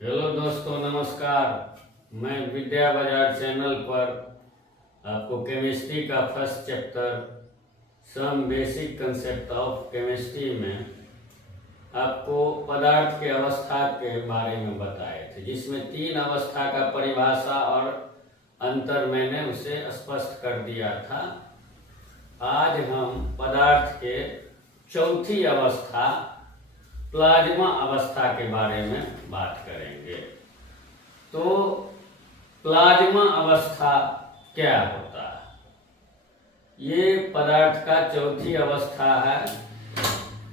Hello दोस्तों, नमस्कार। मैं विद्या बाजार चैनल पर आपको केमिस्ट्री का first chapter some basic concept of chemistry में आपको पदार्थ के अवस्था के बारे में बताए थे, जिसमें 3 अवस्था का परिभाषा और अंतर मैंने उसे स्पष्ट कर दिया था। आज हम पदार्थ के चौथी अवस्था प्लाज्मा अवस्था के बारे में बात करेंगे। तो प्लाज्मा अवस्था क्या होता है? ये पदार्थ का चौथी अवस्था है,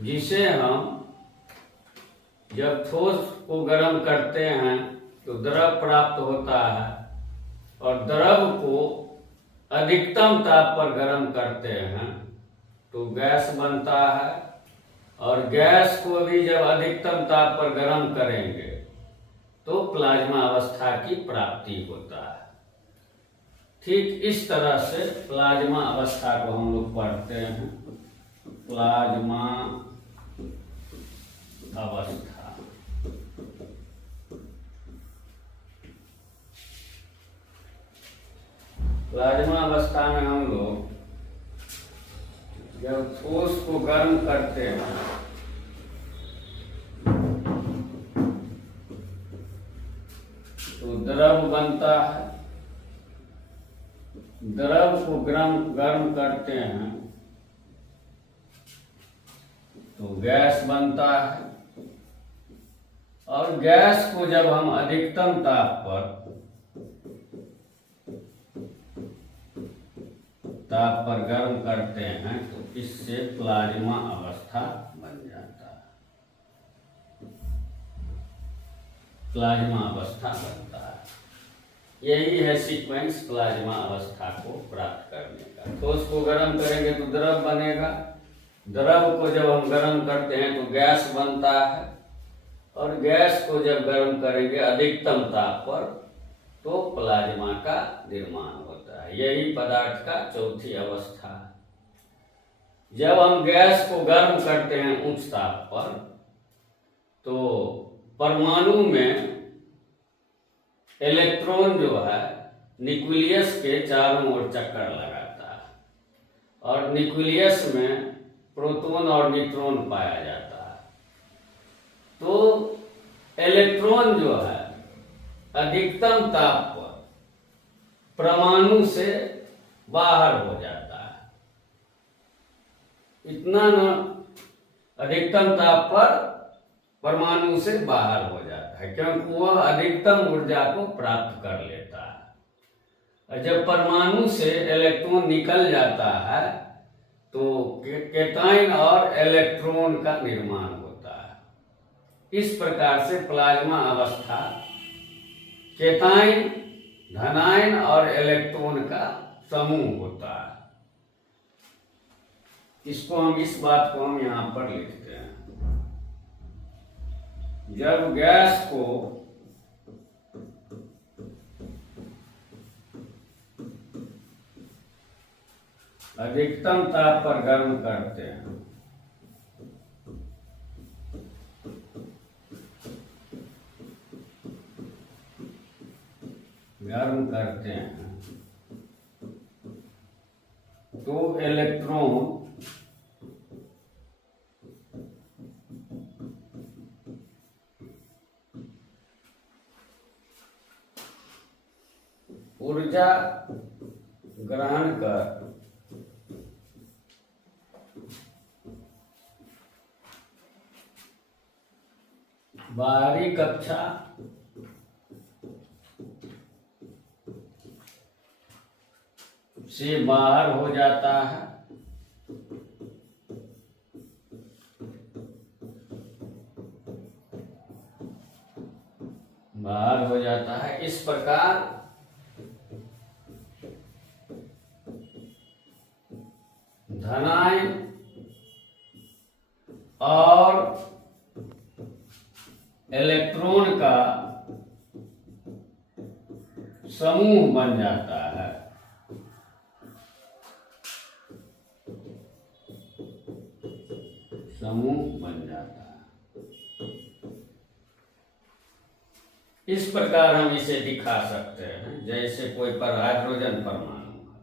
जिसे हम जब ठोस को गर्म करते हैं तो द्रव प्राप्त होता है, और द्रव को अधिकतम ताप पर गर्म करते हैं तो गैस बनता है, और गैस को भी जब अधिकतम ताप पर गर्म करेंगे तो प्लाज्मा अवस्था की प्राप्ति होता है। ठीक इस तरह से प्लाज्मा अवस्था को हम लोग पढ़ते हैं। प्लाज्मा अवस्था, प्लाज्मा अवस्था में हम लोग जब ठोस को गर्म करते हैं तो द्रव बनता है, द्रव को गर्म करते हैं तो गैस बनता है, और गैस को जब हम अधिकतम ताप पर गर्म करते हैं तो इससे प्लाज्मा अवस्था बन जाता है, प्लाज्मा अवस्था बनता है। यही है सीक्वेंस प्लाज्मा अवस्था को प्राप्त करने का। ठोस को गर्म करेंगे तो द्रव बनेगा, द्रव को जब हम गर्म करते हैं तो गैस बनता है, और गैस को जब गर्म करेंगे अधिकतम ताप पर तो प्लाज्मा का निर्माण होता है। यही पदार्थ का चौथी अवस्था है। जब हम गैस को गर्म करते हैं उच्च ताप पर तो परमाणु में इलेक्ट्रॉन जो है न्यूक्लियस के चारों ओर चक्कर लगाता है, और न्यूक्लियस में प्रोटॉन और न्यूट्रॉन पाया जाता है। तो इलेक्ट्रॉन जो है अधिकतम ताप पर परमाणु से बाहर हो जाता है। इतना न अधिकतम ताप पर परमाणु से बाहर हो जाता है, क्योंकि वह अधिकतम ऊर्जा को प्राप्त कर लेता है। और जब परमाणु से इलेक्ट्रॉन निकल जाता है तो कैटायन और इलेक्ट्रॉन का निर्माण होता है। इस प्रकार से प्लाज्मा अवस्था कैटायन, धनायन और इलेक्ट्रॉन का समूह होता है। इस बात को हम यहां पर लिखते हैं। जब गैस को अधिकतम ताप पर गर्म करते हैं तो इलेक्ट्रॉन ऊर्जा ग्रहण कर बाहरी कक्षा से बाहर हो जाता है, बाहर हो जाता है। इस प्रकार धनायन और इलेक्ट्रॉन का समूह बन जाता है। समूह बन जाता है। इस प्रकार हम इसे दिखा सकते हैं। जैसे कोई पर हाइड्रोजन परमाणु है,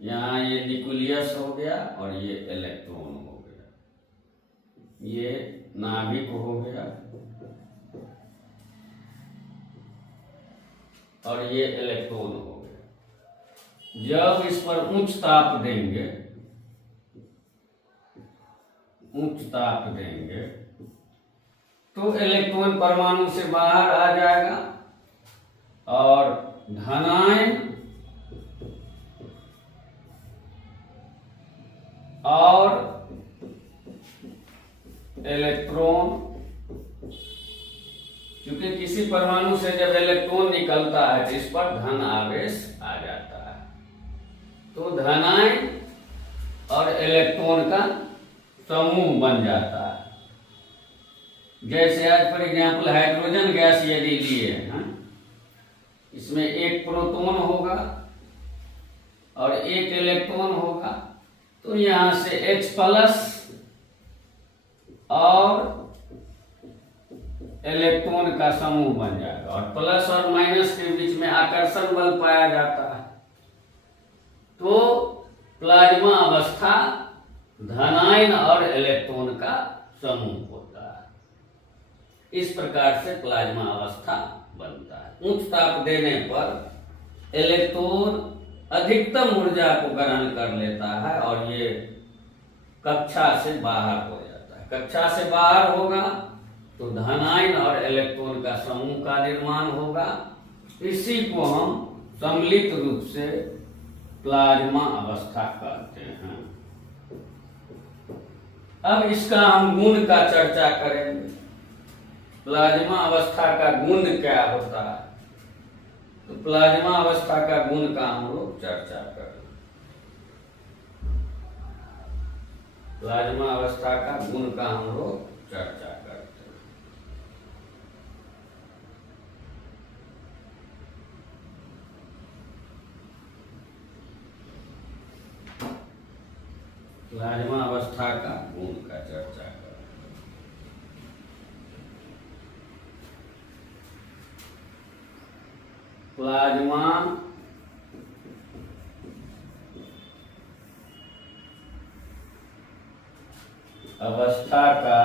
यहाँ ये न्यूक्लियस हो गया और ये इलेक्ट्रॉन हो गया, ये नाभिक हो गया और ये इलेक्ट्रॉन हो गया। जब इस पर उच्च ताप देंगे तो इलेक्ट्रॉन परमाणु से बाहर आ जाएगा और धनायन और इलेक्ट्रॉन, क्योंकि किसी परमाणु से जब इलेक्ट्रॉन निकलता है तो इस पर धन आवेश आ जाता है, तो धनायन और इलेक्ट्रॉन का समूह बन जाता है। जैसे आज फॉर एग्जाम्पल हाइड्रोजन गैस यदि लिए हैं, इसमें एक प्रोटॉन होगा और एक इलेक्ट्रॉन होगा, तो यहां से H प्लस और इलेक्ट्रॉन का समूह बन जाएगा और प्लस और माइनस के बीच में आकर्षण बल पाया जाता है, तो प्लाज्मा अवस्था धनायन और इलेक्ट्रॉन का समूह होता है। इस प्रकार से प्लाज्मा अवस्था बनता है। उच्च ताप देने पर इलेक्ट्रॉन अधिकतम ऊर्जा को ग्रहण कर लेता है और ये कक्षा से बाहर हो जाता है। कक्षा से बाहर होगा तो धनायन और इलेक्ट्रॉन का समूह का निर्माण होगा। इसी को हम सम्मिलित रूप से प्लाज्मा अवस्था कहते हैं। अब इसका हम गुण का चर्चा करेंगे। प्लाज्मा अवस्था का गुण क्या होता है, तो प्लाज्मा अवस्था का गुण का हम लोग चर्चा करेंगे। प्लाज्मा अवस्था का गुण का हम लोग चर्चा करते हैं। प्लाज्मा अवस्था का गुण का चर्चा करें। प्लाज्मा अवस्था का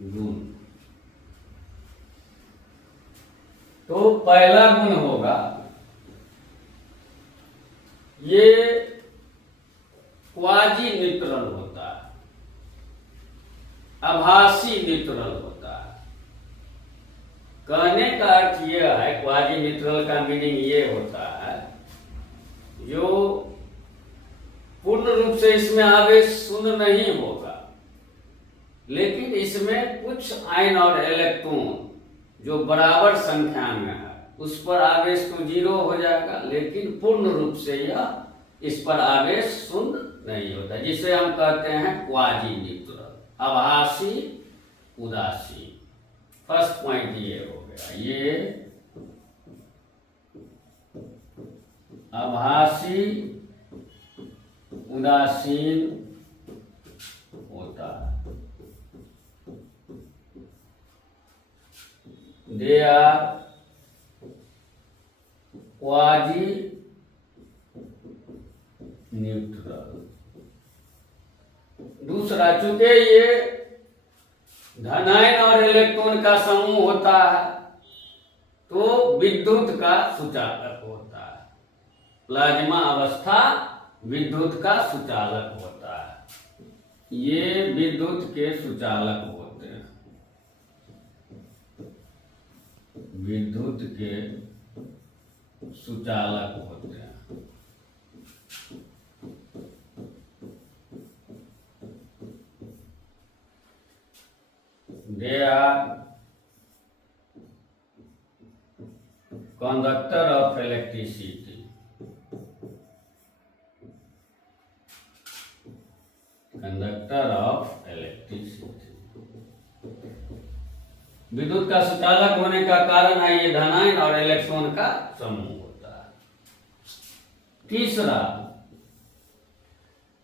गुण, तो पहला गुण होगा ये क्वाजी न्यूट्रल होता है, आभासी न्यूट्रल होता है। कहने का अर्थ यह है, क्वाजी न्यूट्रल का मीनिंग ये होता है जो पूर्ण रूप से इसमें आवेश शून्य नहीं होगा, लेकिन इसमें कुछ आयन और इलेक्ट्रॉन जो बराबर संख्या में है उस पर आवेश तो 0 हो जाएगा, लेकिन पूर्ण रूप से यह इस पर आवेश शून्य नहीं होता, जिसे हम कहते हैं क्वाजी न्यूट्रल, आभासी उदासीन। फर्स्ट पॉइंट ये हो गया, ये आभासी उदासीन होता है। They are quasi neutral. दूसरा, चूंकि ये धनायन और इलेक्ट्रॉन का समूह होता है तो विद्युत का सुचालक होता है। प्लाज्मा अवस्था विद्युत का सुचालक होता है, ये विद्युत के सुचालक होते हैं, विद्युत के सुचालक होते हैं। They are conductor of electricity. Conductor of electricity. विद्युत का सुचालक होने का कारण है ये धनायन और इलेक्ट्रॉन का समूह होता है। तीसरा,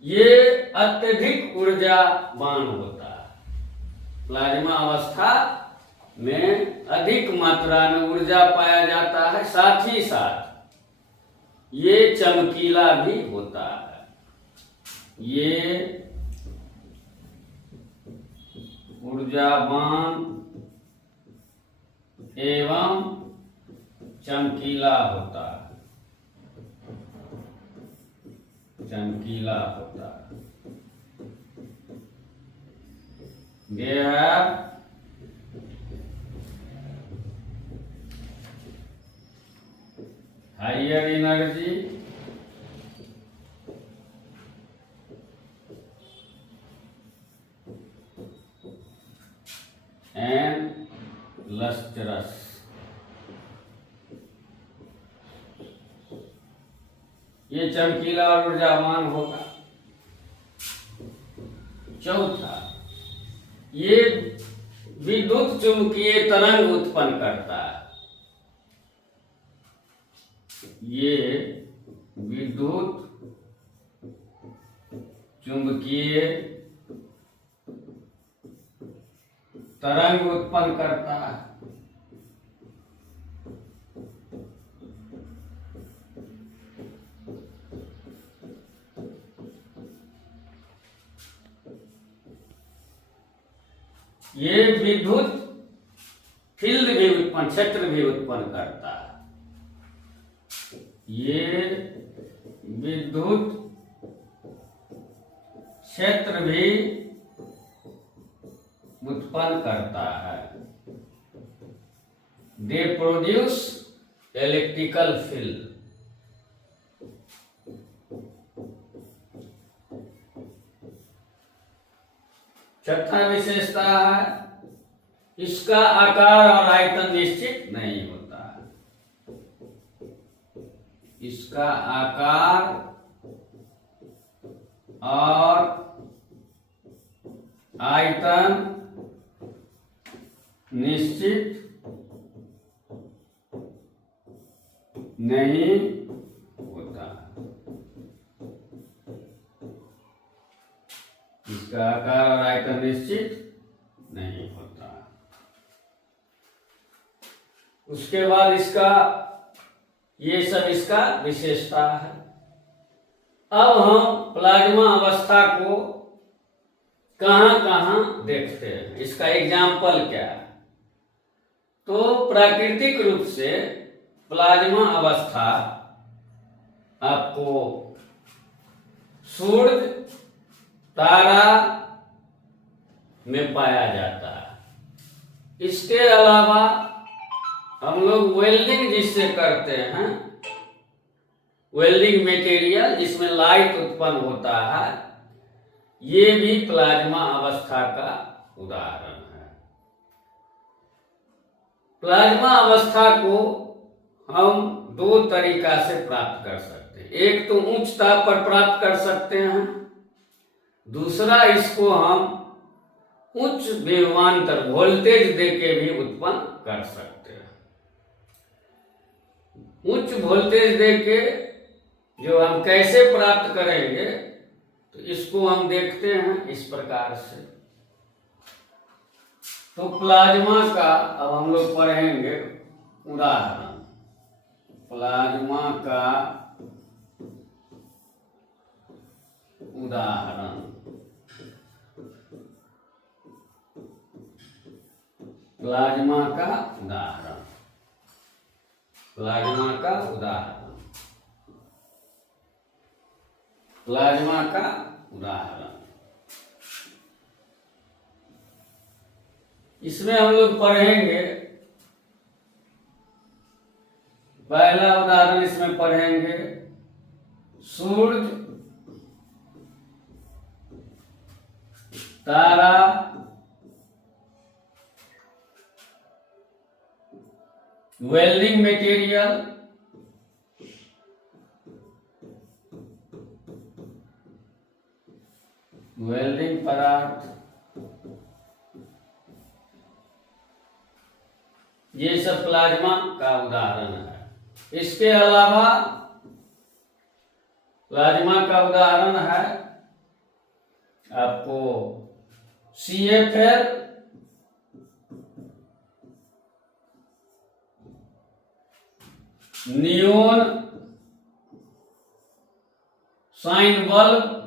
ये अत्यधिक ऊर्जावान होता है। प्लाज्मा अवस्था में अधिक मात्रा में ऊर्जा पाया जाता है, साथ ही साथ ये चमकीला भी होता है। ये ऊर्जावान एवं चमकीला होता है, चमकीला होता है। They have higher energy and lustrous। ये चमकीला और ऊर्जावान होगा। चौथा, ये विद्युत चुंबकीय तरंग उत्पन्न करता है। ये विद्युत चुंबकीय तरंग उत्पन्न करता है। ये विद्युत फील्ड भी उत्पन्न, क्षेत्र भी उत्पन्न करता है। ये विद्युत क्षेत्र भी उत्पन्न करता है। They produce electrical field. छठा विशेषता है, इसका आकार और आयतन निश्चित नहीं होता है। इसका आकार और आयतन निश्चित नहीं होता। इसका आकार और आयतन निश्चित नहीं होता। उसके बाद इसका, ये सब इसका विशेषता है। अब हम प्लाज्मा अवस्था को कहां कहां देखते हैं, इसका एग्जाम्पल क्या है। तो प्राकृतिक रूप से प्लाज्मा अवस्था आपको सूर्य, तारा में पाया जाता है। इसके अलावा हम लोग वेल्डिंग जिससे करते हैं, वेल्डिंग मटेरियल जिसमें लाइट उत्पन्न होता है, ये भी प्लाज्मा अवस्था का उदाहरण है। प्लाज्मा अवस्था को हम दो तरीका से प्राप्त कर सकते हैं। एक तो उच्च ताप पर प्राप्त कर सकते हैं, दूसरा इसको हम उच्च विभवांतर वोल्टेज देके भी उत्पन्न कर सकते हैं। उच्च वोल्टेज देके जो हम कैसे प्राप्त करेंगे, तो इसको हम देखते हैं इस प्रकार से। तो प्लाज्मा का अब हम लोग पढ़ेंगे उदाहरण। प्लाज्मा का उदाहरण। प्लाज्मा का उदाहरण। प्लाज्मा का उदाहरण। प्लाज्मा का उदाहरण। इसमें हम लोग पढ़ेंगे, पहला उदाहरण इसमें पढ़ेंगे सूर्य, तारा, वेल्डिंग मटेरियल, वेल्डिंग पदार्थ, ये सब प्लाज्मा का उदाहरण है। इसके अलावा प्लाज्मा का उदाहरण है आपको CFL, neon sign bulb,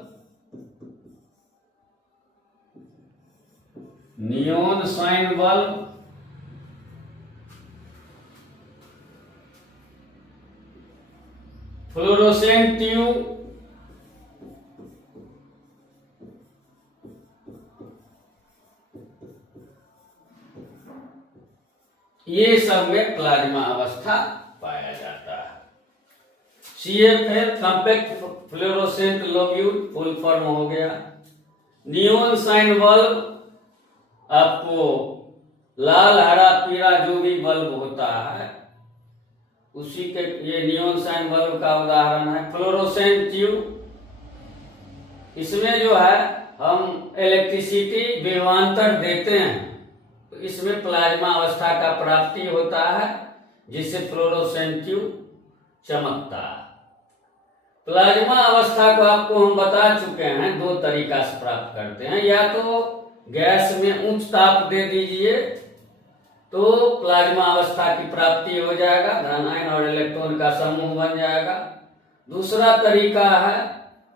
neon sign bulb, fluorescent tube, ये सब में प्लाज्मा अवस्था पाया जाता है। CFL compact fluorescent lobule, full form हो गया। नियोन साइन बल्ब, आपको लाल हरा पीला जो भी बल्ब होता है उसी के, ये नियोन साइन बल्ब का उदाहरण है। फ्लोरोसेंट ट्यूब, इसमें जो है हम इलेक्ट्रिसिटी विभवांतर देते हैं तो इसमें प्लाज्मा अवस्था का प्राप्ति होता है, जिससे फ्लोरोसेंट ट्यूब चमकता है। प्लाज्मा अवस्था को आपको हम बता चुके हैं, दो तरीका से प्राप्त करते हैं। या तो गैस में उच्च ताप दे दीजिए तो प्लाज्मा अवस्था की प्राप्ति हो जाएगा, धन आयन और इलेक्ट्रॉन का समूह बन जाएगा। दूसरा तरीका है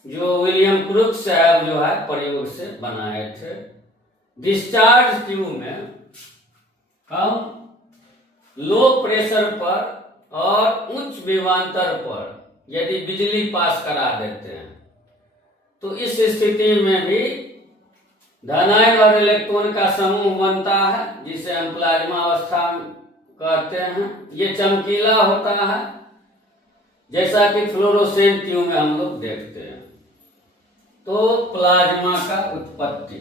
जो विलियम क्रूक्स साहब जो है प्रयोग से बनाए थे। डिस्चार्ज ट्यूब में हम लो प्रेशर पर और उच्च विभवांतर पर यदि बिजली पास करा देते हैं तो इस स्थिति में भी धनायन और इलेक्ट्रॉन का समूह बनता है, जिसे हम प्लाज्मा अवस्था कहते हैं। ये चमकीला होता है, जैसा कि फ्लोरोसेंट ट्यूब में हम लोग देखते हैं। तो प्लाज्मा का उत्पत्ति,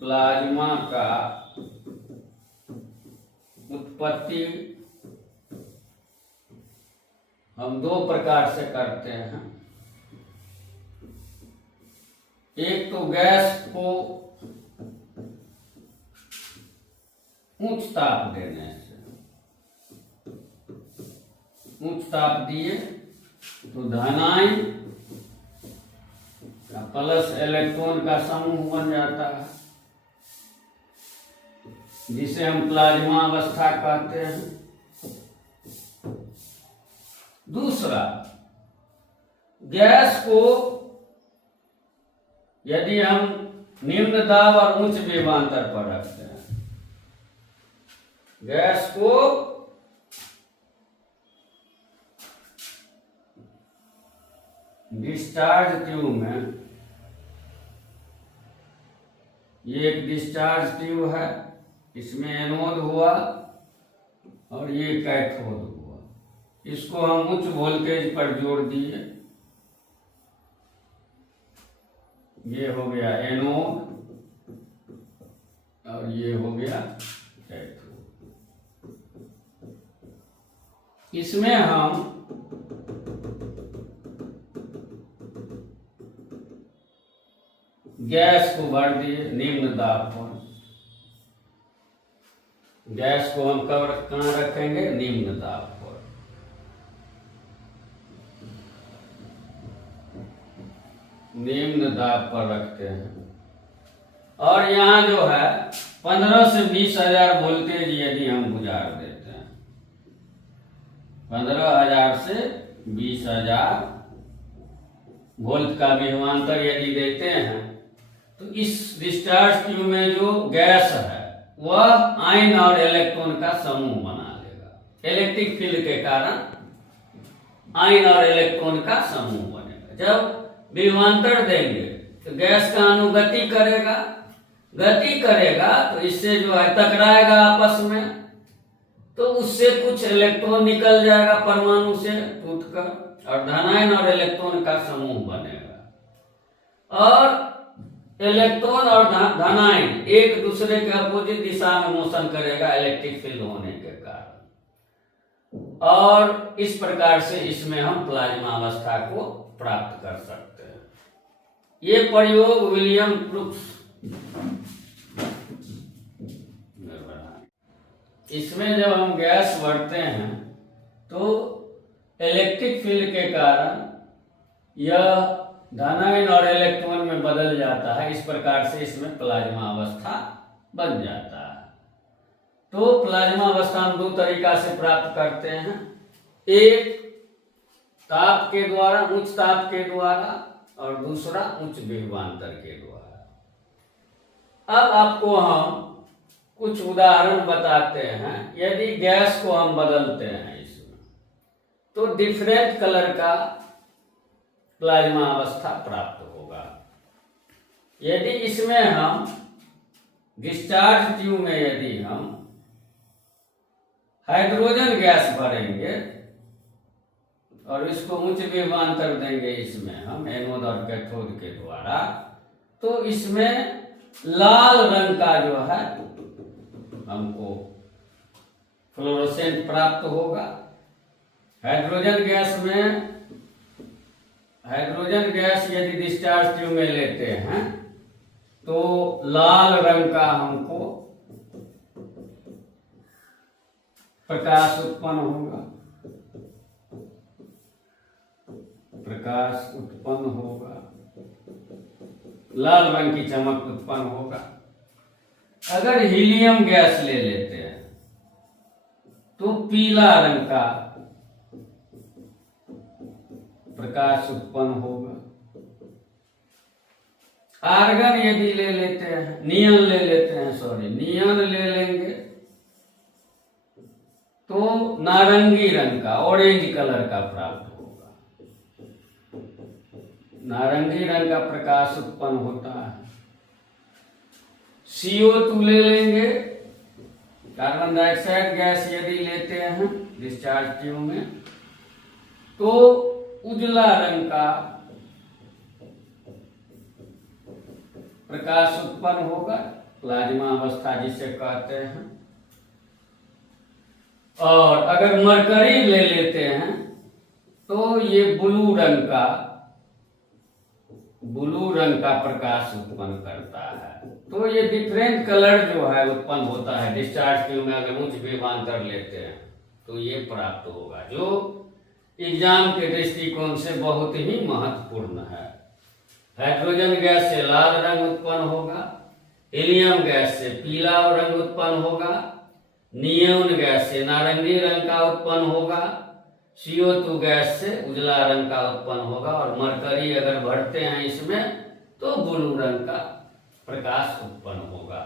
प्लाज्मा का उत्पत्ति हम दो प्रकार से करते हैं। एक तो गैस को उच्च ताप देने से, उच्च ताप दिए तो धनायन प्लस इलेक्ट्रॉन का समूह बन जाता है, जिसे हम प्लाज्मा अवस्था कहते हैं। दूसरा, गैस को यदि हम निम्न दाब और उच्च विभवांतर पर रखते हैं, गैस को डिस्चार्ज ट्यूब में, ये एक डिस्चार्ज ट्यूब है, इसमें एनोड हुआ और ये कैथोड हुआ। इसको हम उच्च वोल्टेज पर जोड़ दिए, ये हो गया एनोड और ये हो गया कैथोड। इसमें हम गैस को भर दिए निम्न दाब पर। गैस को हम कहाँ रखेंगे? निम्न दाब पर। निम्न दाब पर रखते हैं और यहाँ जो है 15 से 20,000 वोल्टेज यदि हम गुजार देते हैं, 15,000 से 20,000 वोल्ट का विभवांतर यदि देते हैं तो इस डिस्चार्ज ट्यूब में जो गैस है वह आयन और इलेक्ट्रॉन का समूह बना लेगा। इलेक्ट्रिक फील्ड के कारण आयन और इलेक्ट्रॉन का समूह बनेगा। जब विभवांतर देंगे तो गैस का अनुगति करेगा, गति करेगा तो इससे जो है टकराएगा आपस में, तो उससे कुछ इलेक्ट्रॉन निकल जाएगा परमाणु से टूटकर और धनायन और इलेक्ट्रॉन का समूह बनेगा। और इलेक्ट्रॉन और धनायन एक दूसरे के अपोजिट दिशा में मोशन करेगा इलेक्ट्रिक फील्ड होने के कारण, और इस प्रकार से इसमें हम प्लाज्मा अवस्था को प्राप्त कर सकते हैं। ये प्रयोग विलियम क्रूक्स, इसमें जब हम गैस भरते हैं तो इलेक्ट्रिक फील्ड के कारण यह धनायन और इलेक्ट्रॉन में बदल जाता है। इस प्रकार से इसमें प्लाज्मा अवस्था बन जाता है। तो प्लाज्मा अवस्था हम दो तरीका से प्राप्त करते हैं, एक ताप के द्वारा, उच्च ताप के द्वारा, और दूसरा उच्च विभवांतर के द्वारा। अब आपको हम कुछ उदाहरण बताते हैं। यदि गैस को हम बदलते हैं इसमें, तो डिफरेंट कलर का प्लाज्मा अवस्था प्राप्त होगा। यदि इसमें हम डिस्चार्ज ट्यूब में यदि हम हाइड्रोजन गैस भरेंगे और इसको उच्च विभवांतर देंगे इसमें हम एनोड और कैथोड के द्वारा, तो इसमें लाल रंग का जो है हमको फ्लोरोसेंट प्राप्त होगा। हाइड्रोजन गैस यदि डिस्चार्ज ट्यूब में लेते हैं तो लाल रंग का हमको प्रकाश उत्पन्न होगा, लाल रंग की चमक उत्पन्न होगा। अगर हीलियम गैस ले लेते हैं तो पीला रंग का प्रकाश उत्पन्न होगा। आर्गन यदि ले लेते हैं, नियन ले लेंगे तो नारंगी रंग का, ऑरेंज कलर का प्राप्त होगा। नारंगी रंग का प्रकाश उत्पन्न होता है। CO2 ले लेंगे, कार्बन डाइऑक्साइड गैस यदि लेते हैं डिस्चार्ज ट्यूब में, तो उजला रंग का प्रकाश उत्पन्न होगा, प्लाज्मा अवस्था जिसे कहते हैं। और अगर मरकरी ले लेते हैं तो ये ब्लू रंग का प्रकाश उत्पन्न करता है। तो ये डिफरेंट कलर जो है उत्पन्न होता है डिस्चार्ज ट्यूब में। अगर उच्च विभवांतर लेते हैं तो ये प्राप्त होगा, जो एग्जाम के दृष्टिकोण से बहुत ही महत्वपूर्ण है। हाइड्रोजन गैस से लाल रंग उत्पन्न होगा, हीलियम गैस से पीला रंग उत्पन्न होगा, नियोन गैस से नारंगी रंग का उत्पन्न होगा, CO2 गैस से उजला रंग का उत्पन्न होगा, और मरकरी अगर भरते हैं इसमें तो ब्लू रंग का प्रकाश उत्पन्न होगा।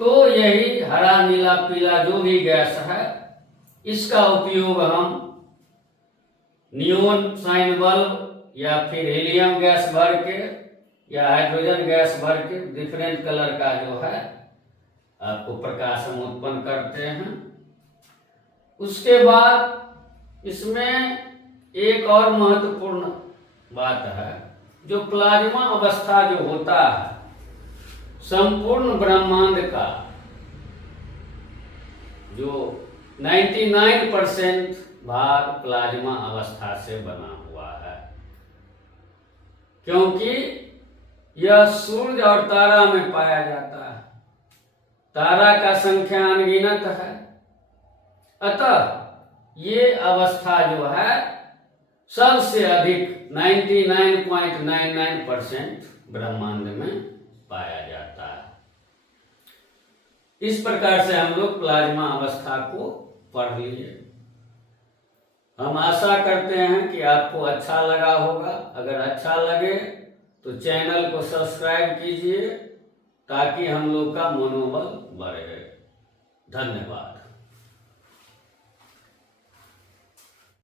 तो यही हरा, नीला, पीला जो भी गैस है, इसका उपयोग हम नियोन साइन बल्ब या फिर हीलियम गैस भर के या हाइड्रोजन गैस भर के डिफरेंट कलर का जो है आपको प्रकाश हम उत्पन्न करते हैं। उसके बाद इसमें एक और महत्वपूर्ण बात है, जो प्लाज्मा अवस्था जो होता है, संपूर्ण ब्रह्मांड का जो 99% भाग प्लाज्मा अवस्था से बना हुआ है, क्योंकि यह सूर्य और तारा में पाया जाता है। तारा का संख्या अनगिनत है, अतः ये अवस्था जो है सबसे अधिक 99.99% ब्रह्मांड में पाया जाता है। इस प्रकार से हम लोग प्लाज्मा अवस्था को पढ़ लिए। हम आशा करते हैं कि आपको अच्छा लगा होगा। अगर अच्छा लगे तो चैनल को सब्सक्राइब कीजिए ताकि हम लोग का मनोबल बढ़े। धन्यवाद।